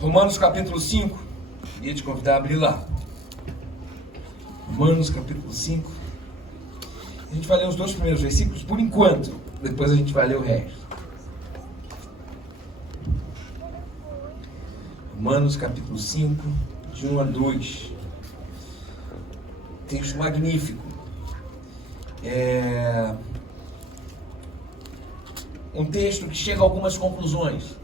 Romanos capítulo 5, queria te convidar a abrir lá. Romanos capítulo 5. A gente vai ler os 2 primeiros versículos por enquanto, depois a gente vai ler o resto. Romanos capítulo 5, de 1 a 2. Texto magnífico. Um texto que chega a algumas conclusões.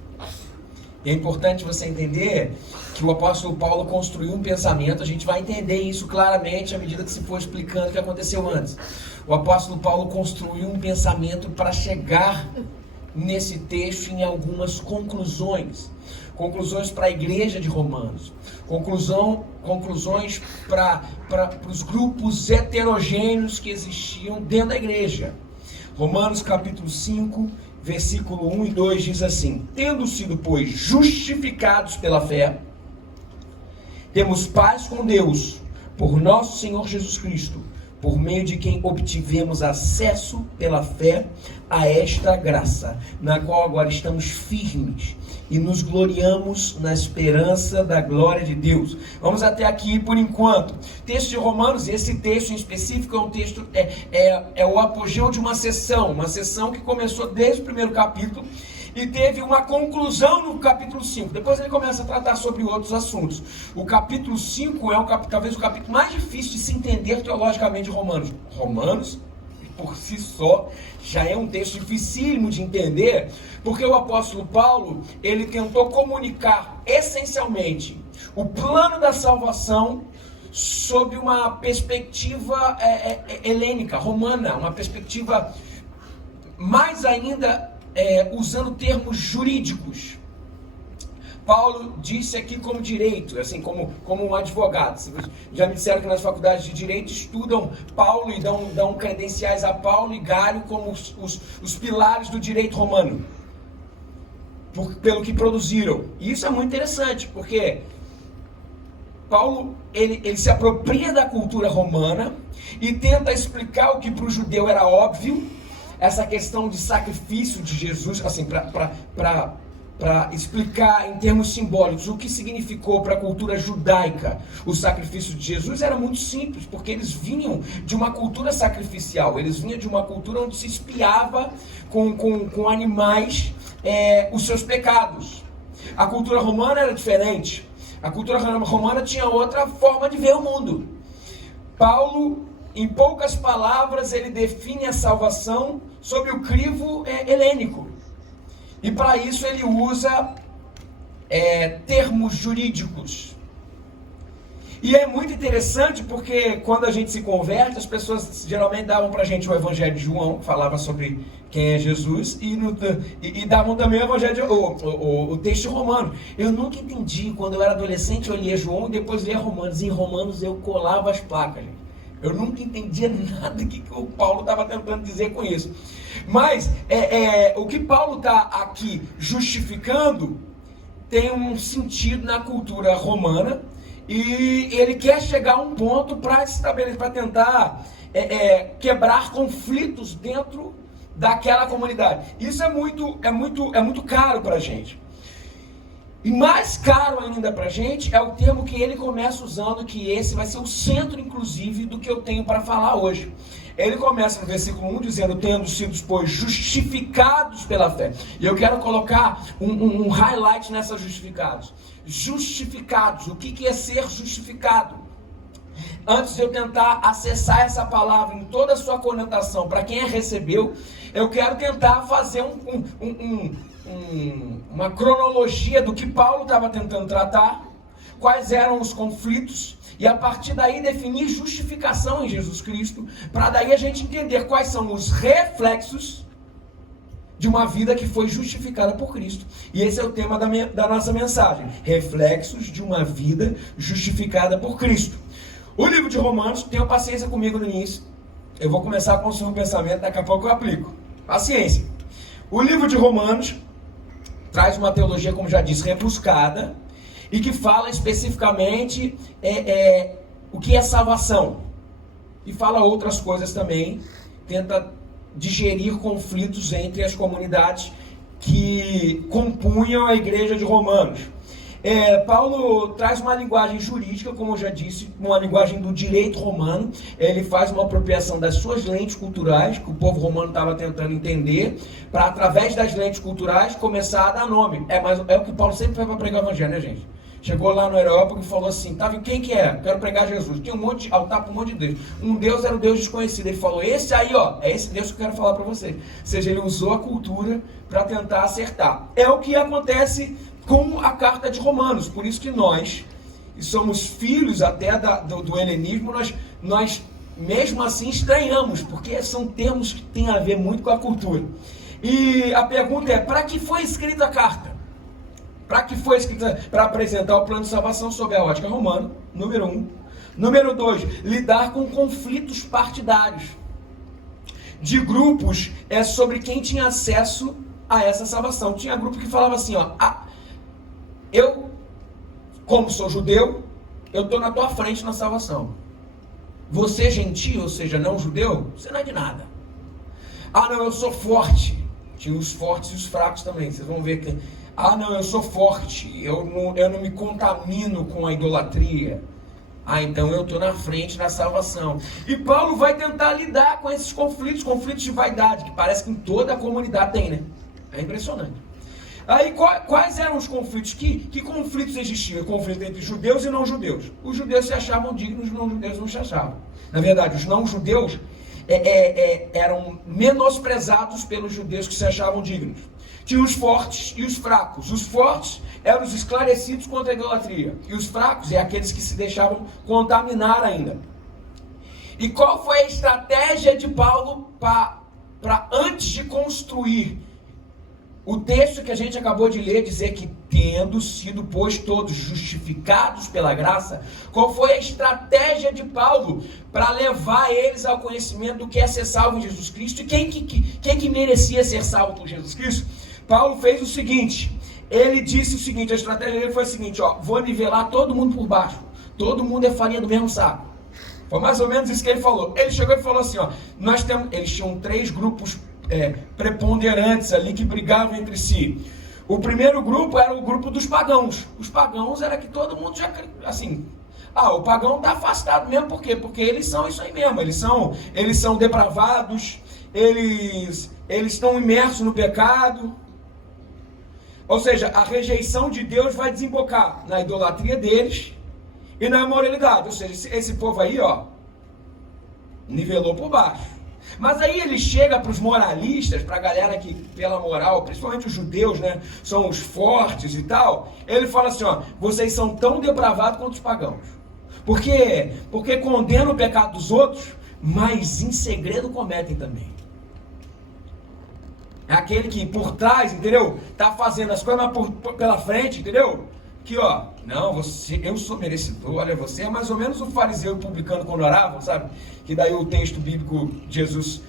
É importante você entender que o apóstolo Paulo construiu um pensamento. A gente vai entender isso claramente à medida que se for explicando o que aconteceu antes. O apóstolo Paulo construiu um pensamento para chegar nesse texto em algumas conclusões. Conclusões para a igreja de Romanos. Conclusões para os grupos heterogêneos que existiam dentro da igreja. Romanos capítulo 5, versículo 1 e 2 diz assim: tendo sido, pois, justificados pela fé, temos paz com Deus, por nosso Senhor Jesus Cristo, por meio de quem obtivemos acesso pela fé a esta graça, na qual agora estamos firmes e nos gloriamos na esperança da glória de Deus. Vamos até aqui por enquanto. Texto de Romanos, esse texto em específico é um texto, é o apogeu de uma sessão que começou desde o primeiro capítulo e teve uma conclusão no capítulo 5. Depois ele começa a tratar sobre outros assuntos. O capítulo 5 é talvez o capítulo mais difícil de se entender teologicamente de Romanos. Romanos, por si só, já é um texto dificílimo de entender, porque o apóstolo Paulo, ele tentou comunicar essencialmente o plano da salvação sob uma perspectiva helênica, romana, uma perspectiva mais ainda usando termos jurídicos. Paulo disse aqui como direito, assim como um advogado. Já me disseram que nas faculdades de direito estudam Paulo e dão credenciais a Paulo e Gário como os pilares do direito romano, pelo que produziram. E isso é muito interessante, porque Paulo ele se apropria da cultura romana e tenta explicar o que para o judeu era óbvio, essa questão de sacrifício de Jesus, assim, para explicar em termos simbólicos o que significou para a cultura judaica o sacrifício de Jesus. Era muito simples, porque eles vinham de uma cultura sacrificial, eles vinham de uma cultura onde se expiava com animais os seus pecados. A cultura romana era diferente. A cultura romana tinha outra forma de ver o mundo. Paulo, em poucas palavras, ele define a salvação sob o crivo helênico. E para isso ele usa termos jurídicos. E é muito interessante porque quando a gente se converte, as pessoas geralmente davam para a gente o Evangelho de João, que falava sobre quem é Jesus, e davam também o Evangelho, o texto romano. Eu nunca entendi, quando eu era adolescente eu lia João e depois lia Romanos, e em Romanos eu colava as placas, gente. Eu nunca entendia nada que o Paulo estava tentando dizer com isso. Mas o que Paulo está aqui justificando tem um sentido na cultura romana, e ele quer chegar a um ponto para estabelecer, para tentar quebrar conflitos dentro daquela comunidade. Isso é muito caro para a gente. E mais caro ainda para a gente é o termo que ele começa usando, que esse vai ser o centro, inclusive, do que eu tenho para falar hoje. Ele começa no versículo 1 dizendo: tendo sido, pois, justificados pela fé. E eu quero colocar um highlight nessa justificados. Justificados. O que é ser justificado? Antes de eu tentar acessar essa palavra em toda a sua conotação para quem a recebeu, eu quero tentar fazer uma cronologia do que Paulo estava tentando tratar, quais eram os conflitos, e a partir daí definir justificação em Jesus Cristo, para daí a gente entender quais são os reflexos de uma vida que foi justificada por Cristo. E esse é o tema da nossa mensagem: reflexos de uma vida justificada por Cristo. O livro de Romanos, tenham paciência comigo no início, eu vou começar a construir um pensamento, daqui a pouco eu aplico. Paciência. O livro de Romanos traz uma teologia, como já disse, rebuscada, e que fala especificamente o que é salvação. E fala outras coisas também, tenta digerir conflitos entre as comunidades que compunham a igreja de Romanos. Paulo traz uma linguagem jurídica, como eu já disse, uma linguagem do direito romano. Ele faz uma apropriação das suas lentes culturais, que o povo romano estava tentando entender, para, através das lentes culturais, começar a dar nome. É o que Paulo sempre faz para pregar o evangelho, né, gente? Chegou lá no Areópago e falou assim, tá vendo quem que é? Quero pregar Jesus. Tinha um monte de altar para um monte de Deus. Um Deus era o Deus desconhecido. Ele falou, esse aí, ó, é esse Deus que eu quero falar para você. Ou seja, ele usou a cultura para tentar acertar. É o que acontece com a carta de Romanos. Por isso que nós, e somos filhos até do helenismo, nós mesmo assim estranhamos, porque são termos que têm a ver muito com a cultura. E a pergunta é, para que foi escrita a carta? Para que foi escrita? Para apresentar o plano de salvação sob a ótica romana, número 1. Número 2, lidar com conflitos partidários de grupos sobre quem tinha acesso a essa salvação. Tinha grupo que falava assim, ó, eu, como sou judeu, eu estou na tua frente na salvação. Você gentio, ou seja, não judeu, você não é de nada. Não, eu sou forte. Tinha os fortes e os fracos também, vocês vão ver que... não, eu sou forte, eu não me contamino com a idolatria. Então eu estou na frente da salvação. E Paulo vai tentar lidar com esses conflitos de vaidade, que parece que em toda a comunidade tem, né? É impressionante. Aí quais eram os conflitos? Que conflitos existiam? Conflito entre judeus e não judeus. Os judeus se achavam dignos, os não judeus não se achavam. Na verdade, os não judeus eram menosprezados pelos judeus que se achavam dignos. Tinha os fortes e os fracos. Os fortes eram os esclarecidos contra a idolatria. E os fracos aqueles que se deixavam contaminar ainda. E qual foi a estratégia de Paulo para antes de construir o texto que a gente acabou de ler, dizer que tendo sido, pois, todos justificados pela graça, qual foi a estratégia de Paulo para levar eles ao conhecimento do que é ser salvo em Jesus Cristo e quem que merecia ser salvo por Jesus Cristo? Paulo fez o seguinte, ele disse o seguinte, a estratégia dele foi a seguinte, vou nivelar todo mundo por baixo, todo mundo é farinha do mesmo saco. Foi mais ou menos isso que ele falou. Ele chegou e falou assim, eles tinham 3 grupos preponderantes ali que brigavam entre si. O primeiro grupo era o grupo dos pagãos. Os pagãos era que todo mundo já, assim, o pagão está afastado mesmo, por quê? Porque eles são isso aí mesmo, eles são depravados, eles estão imersos no pecado. Ou seja, a rejeição de Deus vai desembocar na idolatria deles e na imoralidade. Ou seja, esse povo aí, nivelou por baixo. Mas aí ele chega para os moralistas, para a galera que, pela moral, principalmente os judeus, né, são os fortes e tal. Ele fala assim, vocês são tão depravados quanto os pagãos. Por quê? Porque condenam o pecado dos outros, mas em segredo cometem também. É aquele que por trás, entendeu? Tá fazendo as coisas, mas pela frente, entendeu? Que não, eu sou merecedor, olha, você é mais ou menos o fariseu e o publicano quando oravam, sabe? Que daí o texto bíblico, Jesus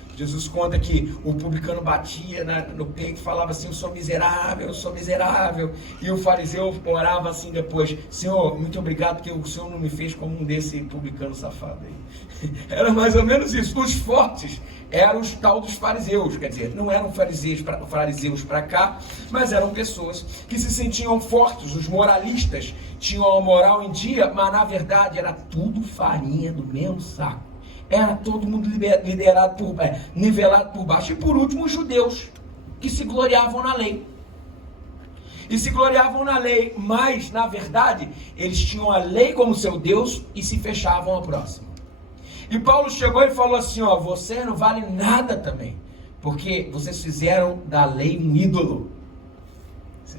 conta que o publicano batia no peito e falava assim, eu sou miserável. E o fariseu orava assim depois, Senhor, muito obrigado porque o Senhor não me fez como um desse publicano safado aí. Era mais ou menos isso. Os fortes eram os tal dos fariseus, quer dizer, não eram fariseus para cá, mas eram pessoas que se sentiam fortes. Os moralistas tinham a moral em dia, mas na verdade era tudo farinha do mesmo saco. Era todo mundo nivelado por baixo. E por último, os judeus, que se gloriavam na lei. E se gloriavam na lei, mas na verdade eles tinham a lei como seu Deus e se fechavam ao próximo. E Paulo chegou e falou assim, você não vale nada também, porque vocês fizeram da lei um ídolo.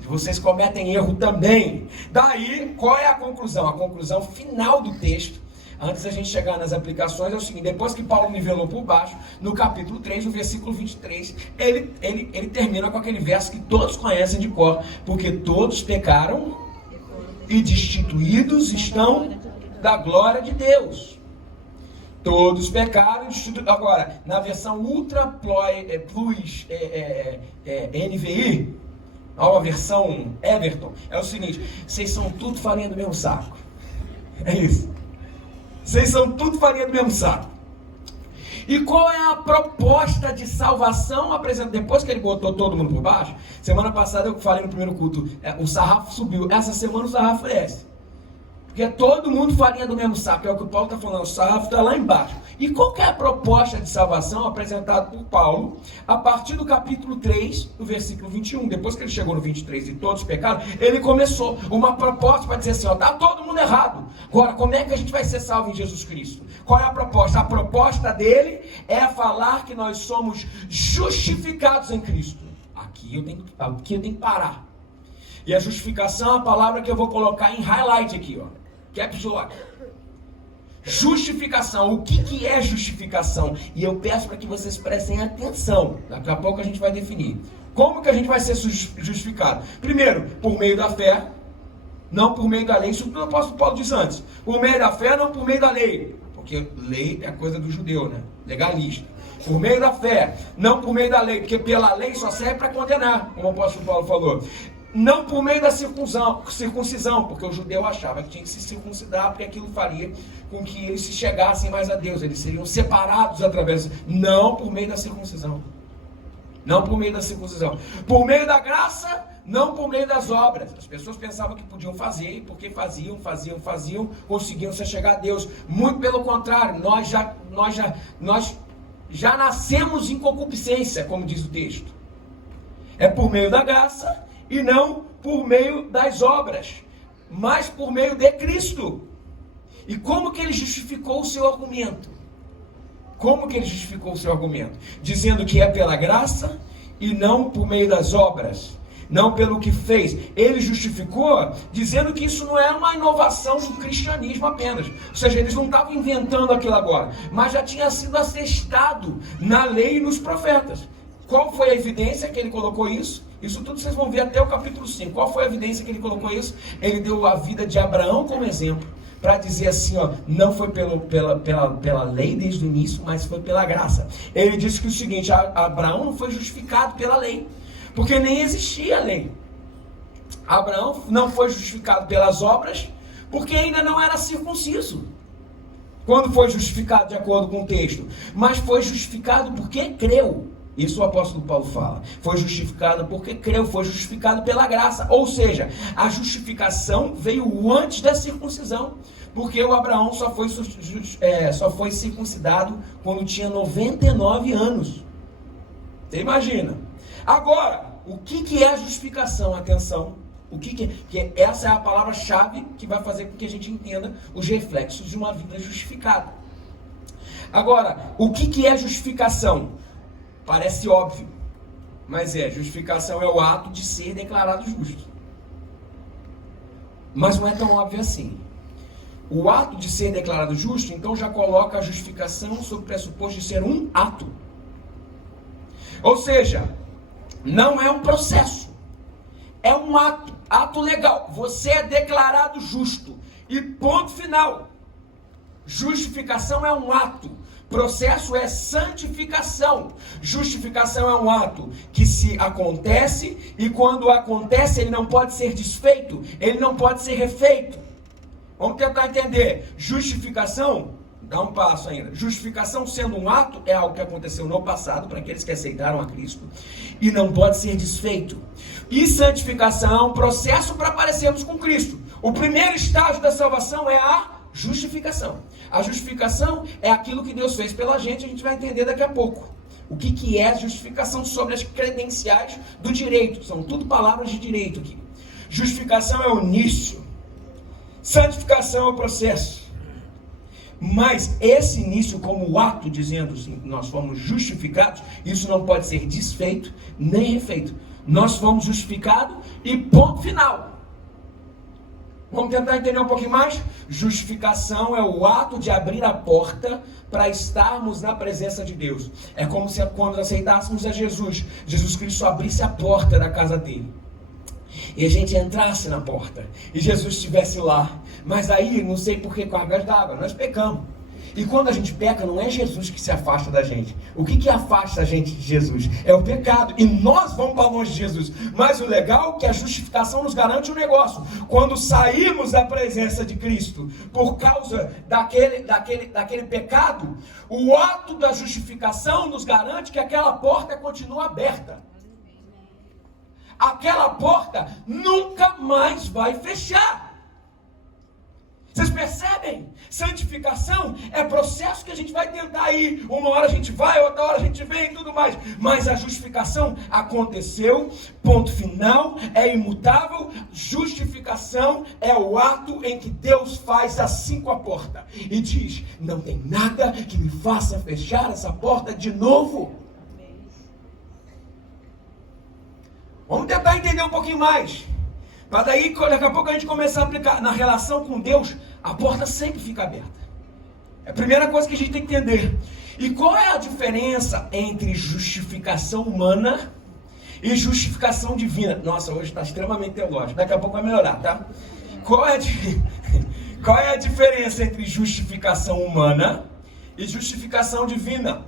Vocês cometem erro também. Daí, qual é a conclusão? A conclusão final do texto, antes da gente chegar nas aplicações, é o seguinte, depois que Paulo nivelou por baixo, no capítulo 3, no versículo 23, ele termina com aquele verso que todos conhecem de cor, porque todos pecaram e destituídos estão da glória de Deus. Todos pecaram. Agora, na versão Ultra Plus NVI, a versão Everton, é o seguinte, vocês são tudo farinha do mesmo saco. É isso. Vocês são tudo farinha do mesmo saco. E qual é a proposta de salvação apresentada, depois que ele botou todo mundo por baixo. Semana passada eu falei no primeiro culto, o sarrafo subiu, essa semana o sarrafo desce. Porque todo mundo farinha do mesmo saco, é o que o Paulo está falando, o sarrafo está lá embaixo. E qual que é a proposta de salvação apresentada por Paulo, a partir do capítulo 3, do versículo 21, depois que ele chegou no 23 e todos pecaram, ele começou uma proposta para dizer assim, ó, tá todo mundo errado, agora como é que a gente vai ser salvo em Jesus Cristo? Qual é a proposta? A proposta dele é falar que nós somos justificados em Cristo. Aqui eu tenho que parar. E a justificação é a palavra que eu vou colocar em highlight aqui, ó. Caps Lock. Justificação. O que é justificação? E eu peço para que vocês prestem atenção. Daqui a pouco a gente vai definir. Como que a gente vai ser justificado? Primeiro, por meio da fé, não por meio da lei. Isso o apóstolo Paulo diz antes. Por meio da fé, não por meio da lei. Porque lei é coisa do judeu, né? Legalista. Por meio da fé, não por meio da lei. Porque pela lei só serve para condenar, como o apóstolo Paulo falou. Não por meio da circuncisão, porque o judeu achava que tinha que se circuncidar, porque aquilo faria com que eles se chegassem mais a Deus, eles seriam separados através, não por meio da circuncisão. Não por meio da circuncisão. Por meio da graça, não por meio das obras. As pessoas pensavam que podiam fazer, e porque faziam, conseguiam se chegar a Deus. Muito pelo contrário, nós já nascemos em concupiscência, como diz o texto. É por meio da graça, e não por meio das obras, mas por meio de Cristo. E como que ele justificou o seu argumento? Como que ele justificou o seu argumento? Dizendo que é pela graça e não por meio das obras, não pelo que fez. Ele justificou dizendo que isso não é uma inovação do cristianismo apenas. Ou seja, eles não estavam inventando aquilo agora, mas já tinha sido atestado na lei e nos profetas. Qual foi a evidência que ele colocou isso? Isso tudo vocês vão ver até o capítulo 5. Qual foi a evidência que ele colocou isso? Ele deu a vida de Abraão como exemplo, para dizer assim, ó, não foi pela lei desde o início, mas foi pela graça. Ele disse que o seguinte, Abraão não foi justificado pela lei, porque nem existia a lei. Abraão não foi justificado pelas obras, porque ainda não era circunciso. Quando foi justificado de acordo com o texto? Mas foi justificado porque creu. Isso o apóstolo Paulo fala. Foi justificado porque creu, foi justificado pela graça. Ou seja, a justificação veio antes da circuncisão. Porque o Abraão só foi circuncidado quando tinha 99 anos. Você imagina. Agora, o que é a justificação? Atenção. Que essa é a palavra-chave que vai fazer com que a gente entenda os reflexos de uma vida justificada. Agora, o que é justificação? Parece óbvio, mas justificação é o ato de ser declarado justo. Mas não é tão óbvio assim. O ato de ser declarado justo, então já coloca a justificação sob o pressuposto de ser um ato. Ou seja, não é um processo, é um ato legal. Você é declarado justo e ponto final. Justificação é um ato. Processo é santificação. Justificação é um ato que se acontece, e quando acontece ele não pode ser desfeito, ele não pode ser refeito. Vamos tentar entender. Justificação, dá um passo ainda. Justificação sendo um ato, é algo que aconteceu no passado, para aqueles que aceitaram a Cristo, e não pode ser desfeito. E santificação é um processo para parecermos com Cristo. O primeiro estágio da salvação é a justificação. A justificação é aquilo que Deus fez pela gente, a gente vai entender daqui a pouco. O que é a justificação sobre as credenciais do direito. São tudo palavras de direito aqui. Justificação é o início. Santificação é o processo. Mas esse início, como o ato dizendo assim, que nós fomos justificados, isso não pode ser desfeito nem refeito. Nós fomos justificados e ponto final. Vamos tentar entender um pouquinho mais? Justificação é o ato de abrir a porta para estarmos na presença de Deus. É como se quando aceitássemos a Jesus, Jesus Cristo abrisse a porta da casa dele. E a gente entrasse na porta. E Jesus estivesse lá. Mas aí, não sei por que cargas d'água, nós pecamos. E quando a gente peca, não é Jesus que se afasta da gente. O que afasta a gente de Jesus? É o pecado. E nós vamos para longe de Jesus. Mas o legal é que a justificação nos garante um negócio. Quando saímos da presença de Cristo por causa daquele pecado, o ato da justificação nos garante que aquela porta continua aberta. Aquela porta nunca mais vai fechar. Vocês percebem? Santificação é processo que a gente vai tentar ir. Uma hora a gente vai, outra hora a gente vem e tudo mais. Mas a justificação aconteceu, ponto final, é imutável. Justificação é o ato em que Deus faz assim com a porta. E diz, não tem nada que me faça fechar essa porta de novo. Vamos tentar entender um pouquinho mais. Para daí, daqui a pouco a gente começar a aplicar. Na relação com Deus, a porta sempre fica aberta. É a primeira coisa que a gente tem que entender. E qual é a diferença entre justificação humana e justificação divina? Nossa, hoje está extremamente teológico. Daqui a pouco vai melhorar, tá? Qual é a diferença entre justificação humana e justificação divina?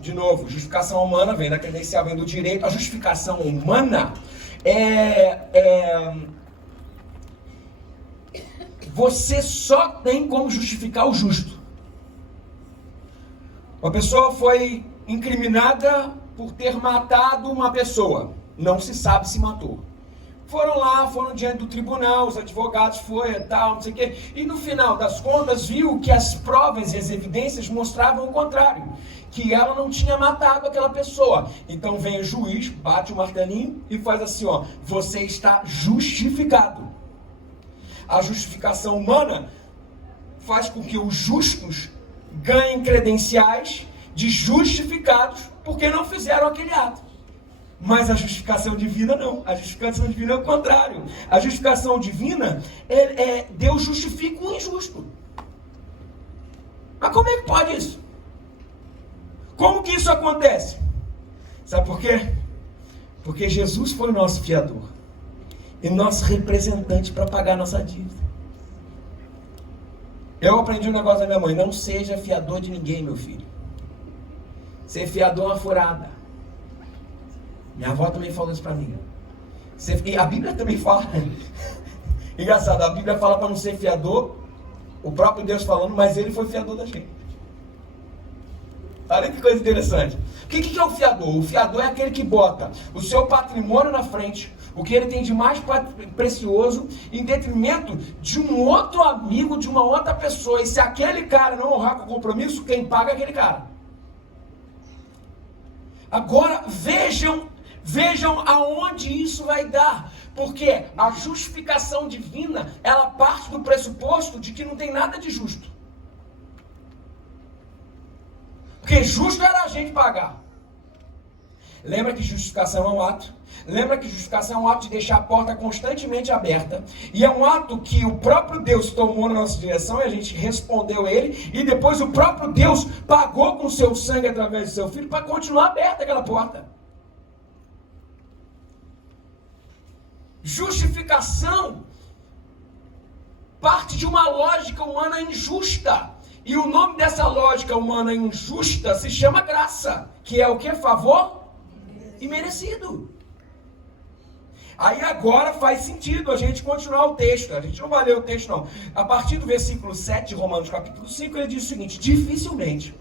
De novo, justificação humana vem da credencial, vem do direito. A justificação humana você só tem como justificar o justo. Uma pessoa foi incriminada por ter matado uma pessoa. Não se sabe se matou. Foram diante do tribunal, os advogados foram e tal, não sei o quê. E no final das contas viu que as provas e as evidências mostravam o contrário. Que ela não tinha matado aquela pessoa. Então vem o juiz, bate o martelinho e faz assim, ó. Você está justificado. A justificação humana faz com que os justos ganhem credenciais de justificados porque não fizeram aquele ato. Mas a justificação divina não. A justificação divina é o contrário. A justificação divina Deus justifica o injusto. Mas como é que pode isso? Como que isso acontece? Sabe por quê? Porque Jesus foi o nosso fiador e nosso representante para pagar nossa dívida. Eu aprendi um negócio da minha mãe: não seja fiador de ninguém, meu filho. Ser fiador é uma furada. Minha avó também falou isso para mim. E a Bíblia também fala. Engraçado, a Bíblia fala para não ser fiador, o próprio Deus falando, mas ele foi fiador da gente. Olha que coisa interessante. O que é o fiador? O fiador é aquele que bota o seu patrimônio na frente, o que ele tem de mais precioso, em detrimento de um outro amigo, de uma outra pessoa. E se aquele cara não honrar com o compromisso, quem paga é aquele cara. Agora, vejam aonde isso vai dar. Porque a justificação divina, ela parte do pressuposto de que não tem nada de justo. Porque justo era a gente pagar. Lembra que justificação é um ato? Lembra que justificação é um ato de deixar a porta constantemente aberta. E é um ato que o próprio Deus tomou na nossa direção e a gente respondeu a ele. E depois o próprio Deus pagou com o seu sangue através do seu filho para continuar aberta aquela porta. Justificação parte de uma lógica humana injusta. E o nome dessa lógica humana injusta se chama graça, que é o que? Favor imerecido. Aí agora faz sentido a gente continuar o texto. A gente não vai ler o texto não. A partir do versículo 7 de Romanos capítulo 5, ele diz o seguinte: dificilmente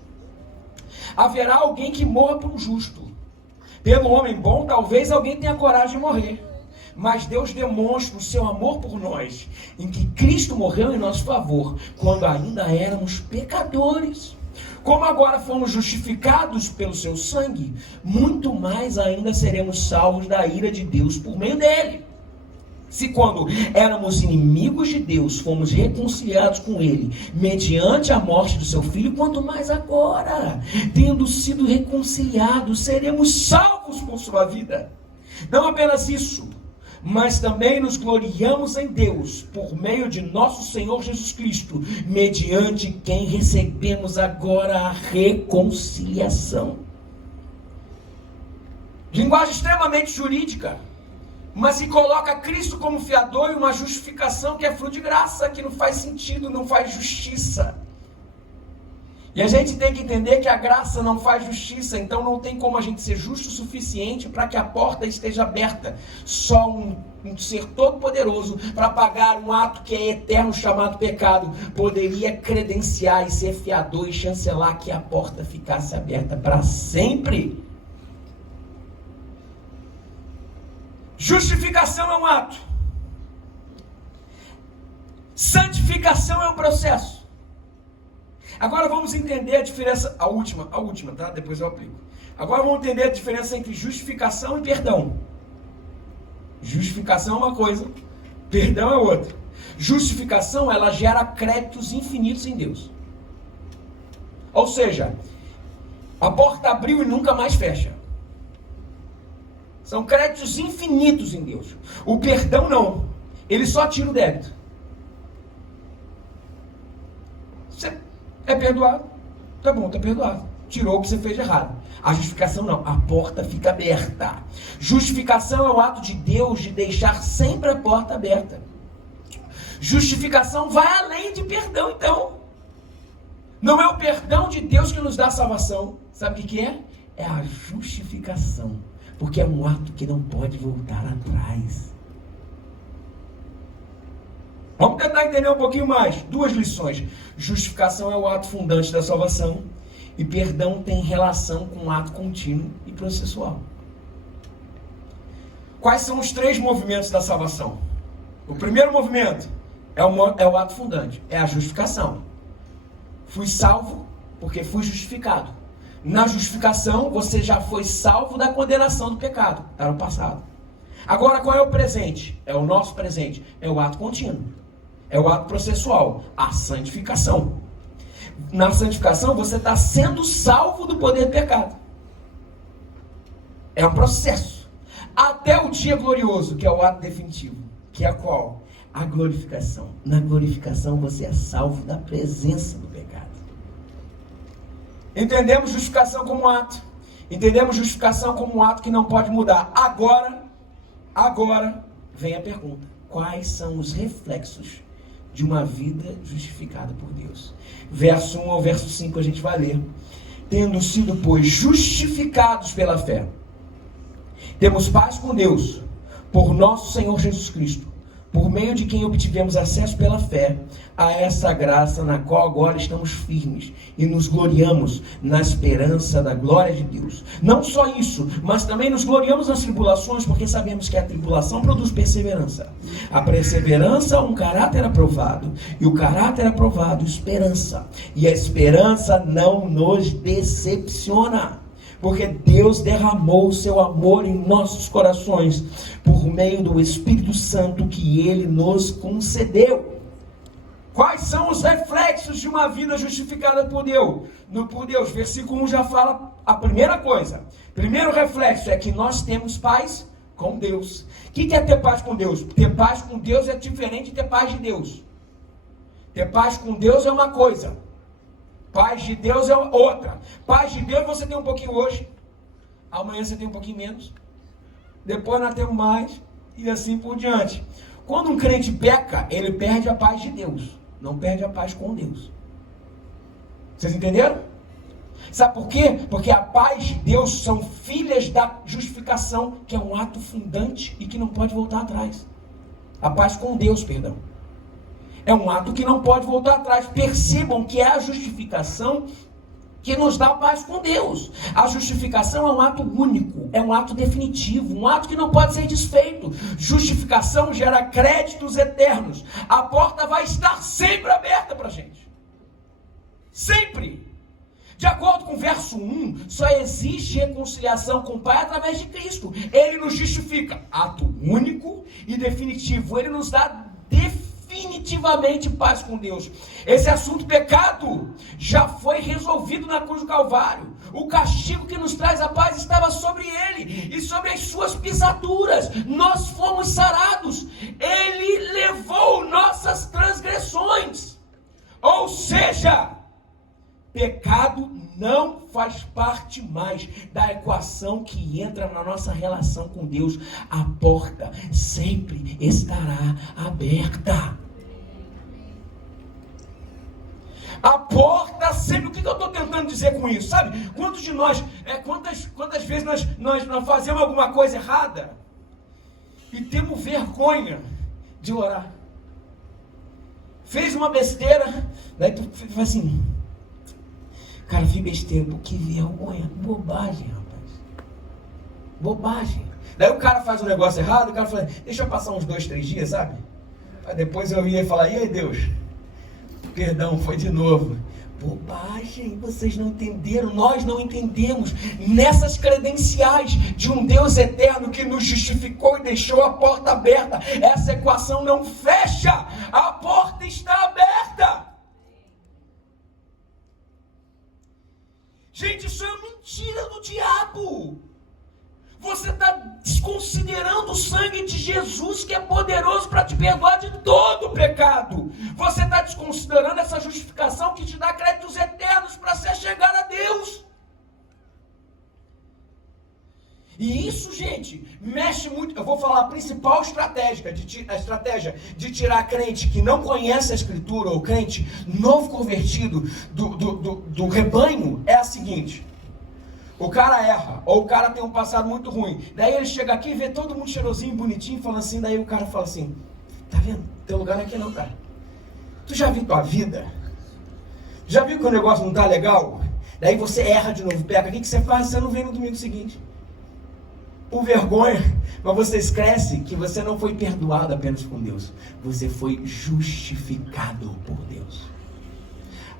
haverá alguém que morra por um justo. Pelo homem bom, talvez alguém tenha coragem de morrer. Mas Deus demonstra o seu amor por nós, em que Cristo morreu em nosso favor, quando ainda éramos pecadores. Como agora fomos justificados pelo seu sangue, muito mais ainda seremos salvos da ira de Deus por meio dele. Se quando éramos inimigos de Deus, fomos reconciliados com ele, mediante a morte do seu filho, quanto mais agora, tendo sido reconciliados, seremos salvos por sua vida. Não apenas isso, mas também nos gloriamos em Deus, por meio de nosso Senhor Jesus Cristo, mediante quem recebemos agora a reconciliação. Linguagem extremamente jurídica, mas que coloca Cristo como fiador e uma justificação que é fruto de graça, que não faz sentido, não faz justiça. E a gente tem que entender que a graça não faz justiça, então não tem como a gente ser justo o suficiente para que a porta esteja aberta. Só um ser todo-poderoso para pagar um ato que é eterno chamado pecado poderia credenciar e ser fiador e chancelar que a porta ficasse aberta para sempre. Justificação é um ato. Santificação é um processo. Agora vamos entender a diferença, a última, tá? Depois eu aplico. Agora vamos entender a diferença entre justificação e perdão. Justificação é uma coisa, perdão é outra. Justificação, ela gera créditos infinitos em Deus. Ou seja, a porta abriu e nunca mais fecha. São créditos infinitos em Deus. O perdão não, ele só tira o débito. Você é perdoado, tá bom, tá perdoado. Tirou o que você fez de errado. A justificação não, a porta fica aberta. Justificação é o ato de Deus de deixar sempre a porta aberta. Justificação vai além de perdão, então. Não é o perdão de Deus que nos dá a salvação. Sabe o que é? É a justificação. Porque é um ato que não pode voltar atrás. Vamos tentar entender um pouquinho mais. 2 lições. Justificação é o ato fundante da salvação. E perdão tem relação com o ato contínuo e processual. Quais são os 3 movimentos da salvação? O primeiro movimento é o ato fundante, é a justificação. Fui salvo porque fui justificado. Na justificação, você já foi salvo da condenação do pecado. Está no passado. Agora, qual é o presente? É o nosso presente. É o ato contínuo. É o ato processual. A santificação. Na santificação, você está sendo salvo do poder do pecado. É um processo. Até o dia glorioso, que é o ato definitivo. Que é qual? A glorificação. Na glorificação, você é salvo da presença do pecado. Entendemos justificação como um ato. Entendemos justificação como um ato que não pode mudar. Agora, vem a pergunta. Quais são os reflexos de uma vida justificada por Deus? Verso 1 ao verso 5 a gente vai ler. Tendo sido, pois, justificados pela fé, temos paz com Deus, por nosso Senhor Jesus Cristo, por meio de quem obtivemos acesso pela fé a essa graça na qual agora estamos firmes e nos gloriamos na esperança da glória de Deus. Não só isso, mas também nos gloriamos nas tribulações, porque sabemos que a tribulação produz perseverança. A perseverança, um caráter aprovado, e o caráter aprovado, esperança. E a esperança não nos decepciona, porque Deus derramou o seu amor em nossos corações por meio do Espírito Santo que Ele nos concedeu. Quais são os reflexos de uma vida justificada por Deus? Versículo 1 já fala a primeira coisa. Primeiro reflexo é que nós temos paz com Deus. O que é ter paz com Deus? Ter paz com Deus é diferente de ter paz de Deus. Ter paz com Deus é uma coisa. Paz de Deus é outra. Paz de Deus você tem um pouquinho hoje. Amanhã você tem um pouquinho menos. Depois nós temos mais. E assim por diante. Quando um crente peca, ele perde a paz de Deus. Não perde a paz com Deus. Vocês entenderam? Sabe por quê? Porque a paz de Deus são filhas da justificação, que é um ato fundante e que não pode voltar atrás. A paz com Deus, perdão. É um ato que não pode voltar atrás. Percebam que é a justificação que nos dá paz com Deus. A justificação é um ato único, é um ato definitivo, um ato que não pode ser desfeito. Justificação gera créditos eternos. A porta vai estar sempre aberta para a gente. Sempre. De acordo com o verso 1, só existe reconciliação com o Pai através de Cristo. Ele nos justifica. Ato único e definitivo. Ele nos dá definitivamente paz com Deus. Esse assunto pecado já foi resolvido na cruz do Calvário. O castigo que nos traz a paz estava sobre ele e sobre as suas pisaduras. Nós fomos sarados. Ele levou nossas transgressões. Ou seja, pecado não faz parte mais da equação que entra na nossa relação com Deus. A porta sempre estará aberta. A porta é sempre, o que eu estou tentando dizer com isso, sabe? Quantos de nós, quantas vezes nós fazemos alguma coisa errada e temos vergonha de orar? Fez uma besteira, daí tu faz assim, cara, fiz besteira, pô, que vergonha, bobagem, rapaz, bobagem. Daí o cara faz um negócio errado, o cara fala, deixa eu passar uns 2, 3 dias, sabe? Aí depois eu ia falar, e aí Deus, perdão, foi de novo. Bobagem, vocês não entenderam, nós não entendemos nessas credenciais de um Deus eterno que nos justificou e deixou a porta aberta. Essa equação não fecha, a porta está aberta. Gente, isso é mentira do diabo. Você está desconsiderando o sangue de Jesus, que é poderoso para te perdoar de todo o pecado. Você está desconsiderando essa justificação que te dá créditos eternos para se chegar a Deus. E isso, gente, mexe muito. Eu vou falar a principal estratégia de tirar crente que não conhece a Escritura, ou crente novo convertido do rebanho, é a seguinte. O cara erra, ou o cara tem um passado muito ruim. Daí ele chega aqui e vê todo mundo cheirosinho, bonitinho, falando assim. Daí o cara fala assim, tá vendo? Teu lugar aqui não, cara. Tu já viu tua vida? Já viu que o negócio não tá legal? Daí você erra de novo, peca. O que você faz? Você não vem no domingo seguinte. Por vergonha. Mas você esquece que você não foi perdoado apenas com Deus. Você foi justificado por Deus.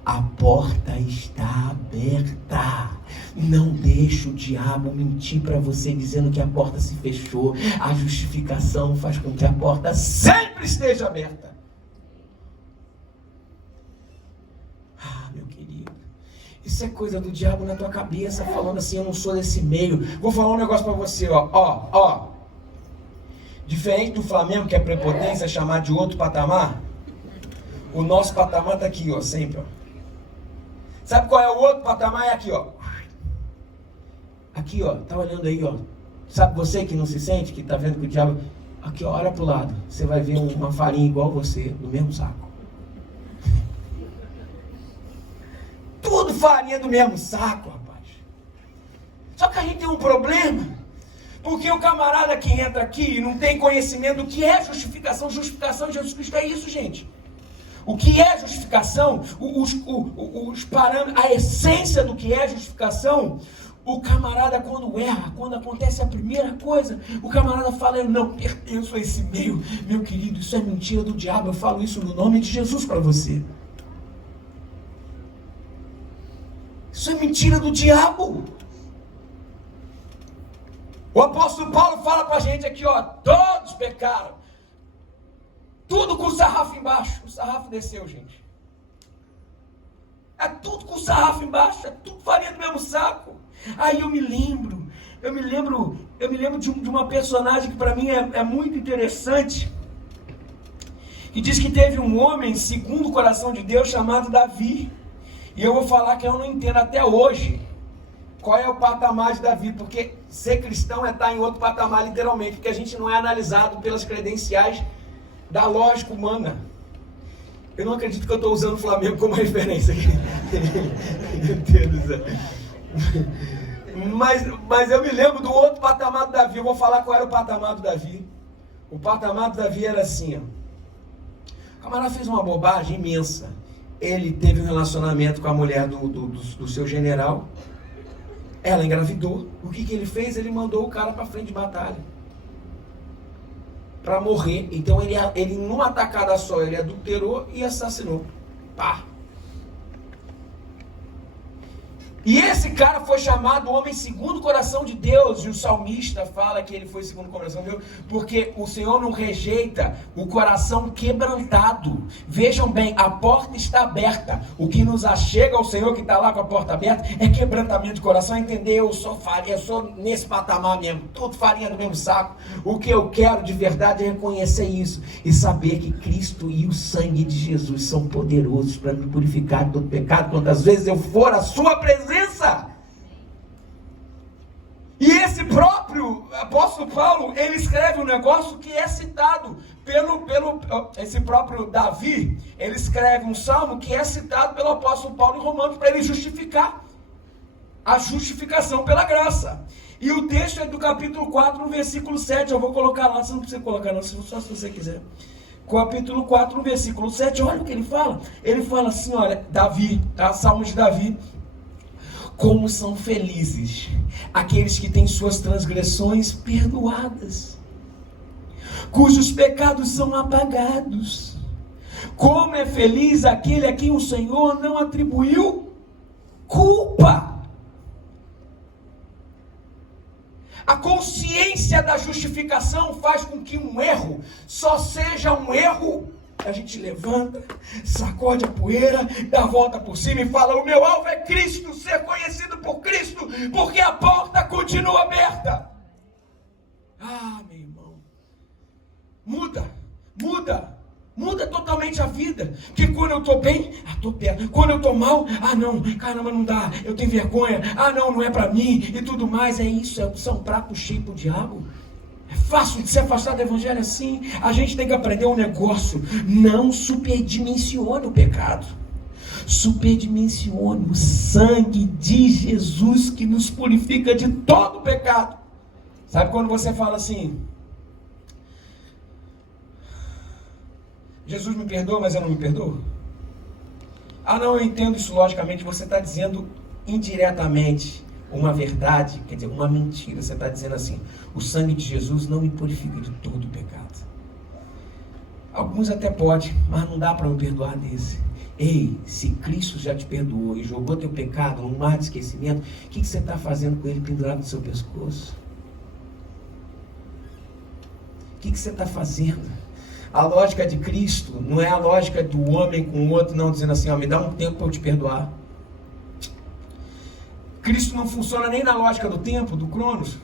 A porta está aberta. Não deixe o diabo mentir para você dizendo que a porta se fechou. A justificação faz com que a porta sempre esteja aberta. Ah, meu querido, isso é coisa do diabo na tua cabeça, falando assim, eu não sou desse meio. Vou falar um negócio para você, ó. Diferente do Flamengo, que é prepotência, chamar de outro patamar, o nosso patamar está aqui, ó, sempre, ó. Sabe qual é o outro patamar? É aqui, ó. Aqui, ó. Tá olhando aí, ó. Sabe você que não se sente, que tá vendo que o diabo... Aqui, ó. Olha pro lado. Você vai ver uma farinha igual você, no mesmo saco. Tudo farinha do mesmo saco, rapaz. Só que a gente tem um problema. Porque o camarada que entra aqui e não tem conhecimento do que é justificação. Justificação de Jesus Cristo é isso, gente. O que é justificação, os parâmetros, a essência do que é justificação, o camarada quando erra, quando acontece a primeira coisa, o camarada fala, eu não pertenço a esse meio. Meu querido, isso é mentira do diabo, eu falo isso no nome de Jesus para você. Isso é mentira do diabo. O apóstolo Paulo fala para a gente aqui, ó, todos pecaram. Tudo com o sarrafo embaixo. O sarrafo desceu, gente. É tudo com o sarrafo embaixo. É tudo farinha do mesmo saco. Aí eu me lembro de uma personagem que para mim é muito interessante. Que diz que teve um homem segundo o coração de Deus chamado Davi. E eu vou falar que eu não entendo até hoje qual é o patamar de Davi. Porque ser cristão é estar em outro patamar literalmente. Porque a gente não é analisado pelas credenciais da lógica humana. Eu não acredito que eu estou usando o Flamengo como referência aqui. Meu Deus do céu. Mas eu me lembro do outro patamar do Davi. Eu vou falar qual era o patamar do Davi. O patamar do Davi era assim, ó. O camarada fez uma bobagem imensa. Ele teve um relacionamento com a mulher do seu general. Ela engravidou. O que ele fez? Ele mandou o cara para frente de batalha. Para morrer. Então ele numa tacada só, ele adulterou e assassinou. Pá. E esse cara foi chamado homem segundo o coração de Deus. E o salmista fala que ele foi segundo o coração de Deus, porque o Senhor não rejeita o coração quebrantado. Vejam bem, a porta está aberta. O que nos achega ao Senhor, que está lá com a porta aberta, é quebrantamento de coração. Entender, eu sou farinha, eu sou nesse patamar mesmo, tudo farinha do mesmo saco. O que eu quero de verdade é reconhecer isso e saber que Cristo e o sangue de Jesus são poderosos para me purificar de todo pecado, quantas vezes eu for à sua presença. E esse esse próprio apóstolo Paulo, ele escreve um negócio que é citado esse próprio Davi, ele escreve um salmo que é citado pelo apóstolo Paulo em Romanos, para ele justificar a justificação pela graça. E o texto é do capítulo 4, no versículo 7, eu vou colocar lá, você não precisa colocar não, só se você quiser. Capítulo 4, no versículo 7, olha o que ele fala. Ele fala assim, olha, Davi, tá? Salmo de Davi. Como são felizes aqueles que têm suas transgressões perdoadas, cujos pecados são apagados. Como é feliz aquele a quem o Senhor não atribuiu culpa. A consciência da justificação faz com que um erro só seja um erro. A gente levanta, sacode a poeira, dá a volta por cima e fala: o meu alvo é Cristo, ser conhecido por Cristo, porque a porta continua aberta. Ah, meu irmão, muda totalmente a vida. Porque quando eu estou bem, estou perto. Quando eu estou mal, não, caramba, não dá, eu tenho vergonha, não é para mim e tudo mais. É isso, é um prato cheio pro diabo. É fácil de se afastar do evangelho assim. A gente tem que aprender um negócio: não superdimensione o pecado, superdimensione o sangue de Jesus, que nos purifica de todo o pecado. Sabe quando você fala assim: Jesus me perdoa, mas eu não me perdoo? Não, eu entendo isso logicamente. Você está dizendo indiretamente uma verdade, quer dizer, uma mentira. Você está dizendo assim: o sangue de Jesus não me purifica de todo o pecado. Alguns até podem, mas não dá para me perdoar desse. Ei, se Cristo já te perdoou e jogou teu pecado num mar de esquecimento, o que você está fazendo com ele pendurado no seu pescoço? O que você está fazendo? A lógica de Cristo não é a lógica do homem com o outro, não, dizendo assim: me dá um tempo para eu te perdoar. Cristo não funciona nem na lógica do tempo, do cronos.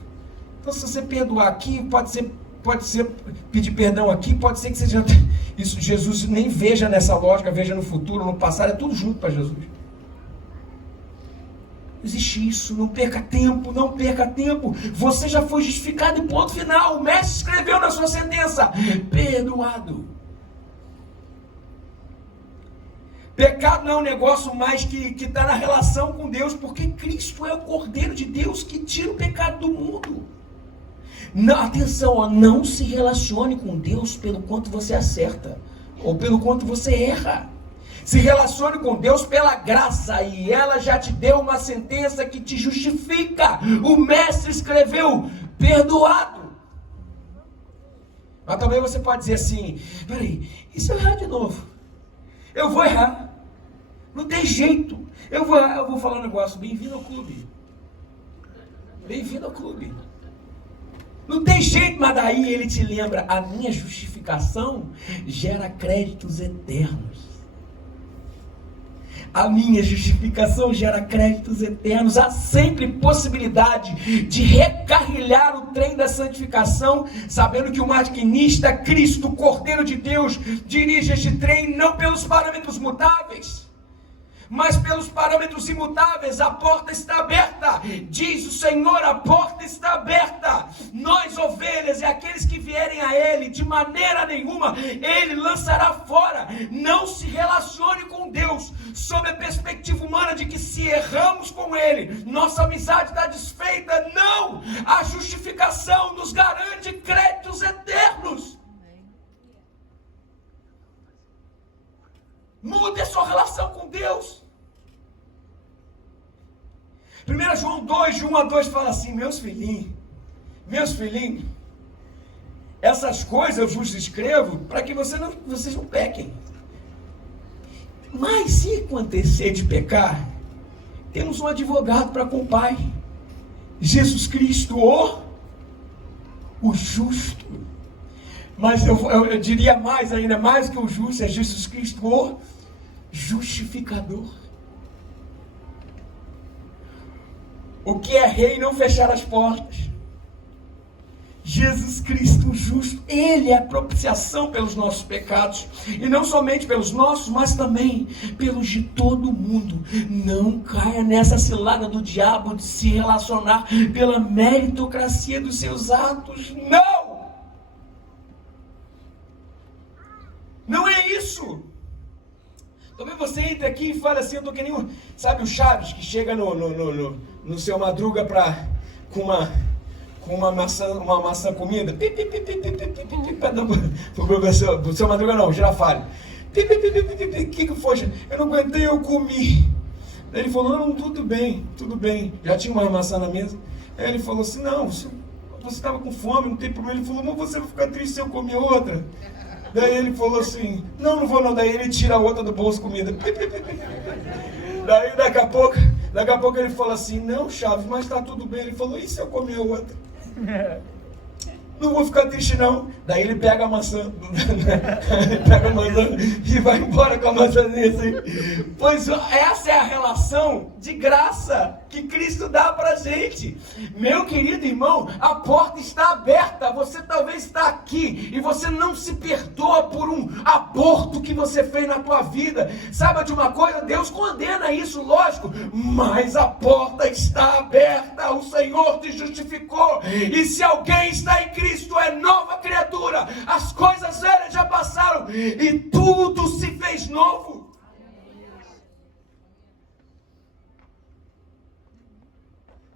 Então, se você perdoar aqui, pode ser pedir perdão aqui, pode ser que seja isso. Jesus nem veja nessa lógica, veja no futuro, no passado, é tudo junto para Jesus. Não existe isso, não perca tempo, não perca tempo. Você já foi justificado e ponto final. O mestre escreveu na sua sentença: perdoado. Pecado não é um negócio mais que está na relação com Deus, porque Cristo é o Cordeiro de Deus que tira o pecado do mundo. Não, atenção, não se relacione com Deus pelo quanto você acerta, ou pelo quanto você erra. Se relacione com Deus pela graça, e ela já te deu uma sentença que te justifica. O mestre escreveu: perdoado. Mas também você pode dizer assim: peraí, e se eu errar de novo? Eu vou errar. Não tem jeito. Eu vou falar um negócio: bem-vindo ao clube. Bem-vindo ao clube. Não tem jeito, mas daí ele te lembra: a minha justificação gera créditos eternos. A minha justificação gera créditos eternos. Há sempre possibilidade de recarrilhar o trem da santificação, sabendo que o maquinista, Cristo, Cordeiro de Deus, dirige este trem não pelos parâmetros mutáveis, mas pelos parâmetros imutáveis. A porta está aberta, diz o Senhor, a porta está aberta. Nós, ovelhas, e aqueles que vierem a Ele, de maneira nenhuma Ele lançará fora. Não se relacione com Deus sob a perspectiva humana de que, se erramos com Ele, nossa amizade está desfeita. Não! A justificação nos garante créditos eternos. Mude a sua relação com Deus. 1 João 2, de 1 a 2 fala assim: meus filhinhos, essas coisas eu vos escrevo para que vocês não pequem. Mas se acontecer de pecar, temos um advogado para com o Pai, Jesus Cristo, o justo. Mas eu diria mais ainda, mais que o justo, é Jesus Cristo, o justificador. O que é rei não fechar as portas. Jesus Cristo justo, Ele é a propiciação pelos nossos pecados, e não somente pelos nossos, mas também pelos de todo mundo. Não caia nessa cilada do diabo de se relacionar pela meritocracia dos seus atos. Não! Não é isso. Talvez você entre aqui e fale assim, eu tô que nem o, sabe o Chaves, que chega no seu Madruga com uma maçã comida, pro seu Madruga não, Girafalho, que foi? Eu não aguentei, eu comi. Daí ele falou, não, tudo bem, já tinha uma maçã na mesa. Aí ele falou assim, não, você estava com fome, não tem problema. Ele falou, não, você vai ficar triste se eu comer outra. Daí ele falou assim, não vou não. Daí ele tira a outra do bolso, comida. Daí daqui a pouco ele falou assim, não, Chaves, mas tá tudo bem. Ele falou, e se eu comer a outra? Não vou ficar triste não. Daí ele pega a maçã, e vai embora com a maçãzinha assim. Pois essa é a relação de graça que Cristo dá pra gente. Meu querido irmão, a porta está aberta. Você talvez está aqui e você não se perdoa por um aborto que você fez na tua vida. Saiba de uma coisa, Deus condena isso, lógico, mas a porta está aberta. O Senhor te justificou, e se alguém está em Cristo é nova criatura. As coisas velhas já passaram e tudo se fez novo.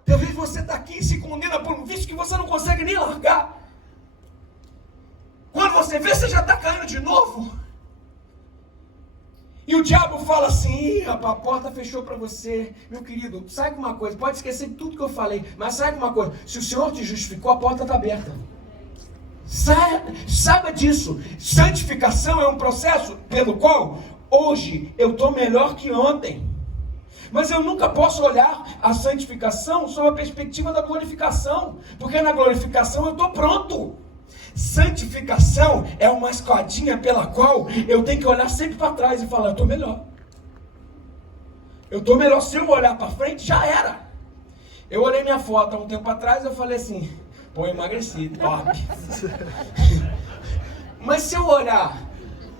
Talvez você está aqui e se condena por um vício que você não consegue nem largar. Quando você vê, você já está caindo de novo. E o diabo fala assim, rapaz, a porta fechou para você. Meu querido, saiba uma coisa, pode esquecer de tudo que eu falei, mas saiba uma coisa, se o Senhor te justificou, a porta está aberta. Saiba disso. Santificação é um processo pelo qual hoje eu estou melhor que ontem. Mas eu nunca posso olhar a santificação sob a perspectiva da glorificação, porque na glorificação eu estou pronto. Santificação é uma escadinha pela qual eu tenho que olhar sempre para trás e falar, eu estou melhor. Eu estou melhor. Se eu olhar para frente, já era. Eu olhei minha foto há um tempo atrás e eu falei assim, pô, emagreci, top. Mas se eu olhar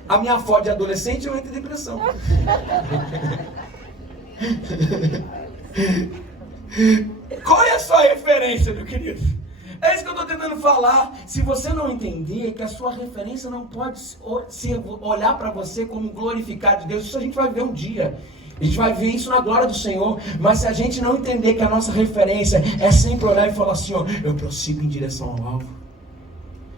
a minha foto de adolescente, eu entro em depressão. Qual é a sua referência, meu querido? É isso que eu estou tentando falar. Se você não entender que a sua referência não pode ser olhar para você como glorificado de Deus, isso a gente vai ver um dia. A gente vai ver isso na glória do Senhor. Mas se a gente não entender que a nossa referência é sempre olhar e falar assim, ó, eu prossigo em direção ao alvo.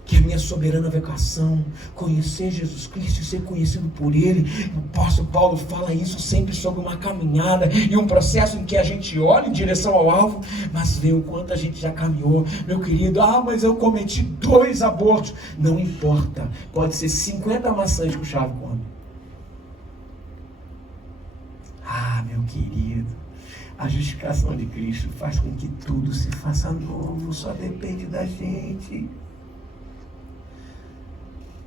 Que a minha soberana vocação, conhecer Jesus Cristo e ser conhecido por Ele. O apóstolo Paulo fala isso sempre sobre uma caminhada e um processo em que a gente olha em direção ao alvo, mas vê o quanto a gente já caminhou. Meu querido, mas eu cometi 2 abortos. Não importa, pode ser 50 maçãs que o Chave come. Meu querido, a justificação de Cristo faz com que tudo se faça novo, só depende da gente.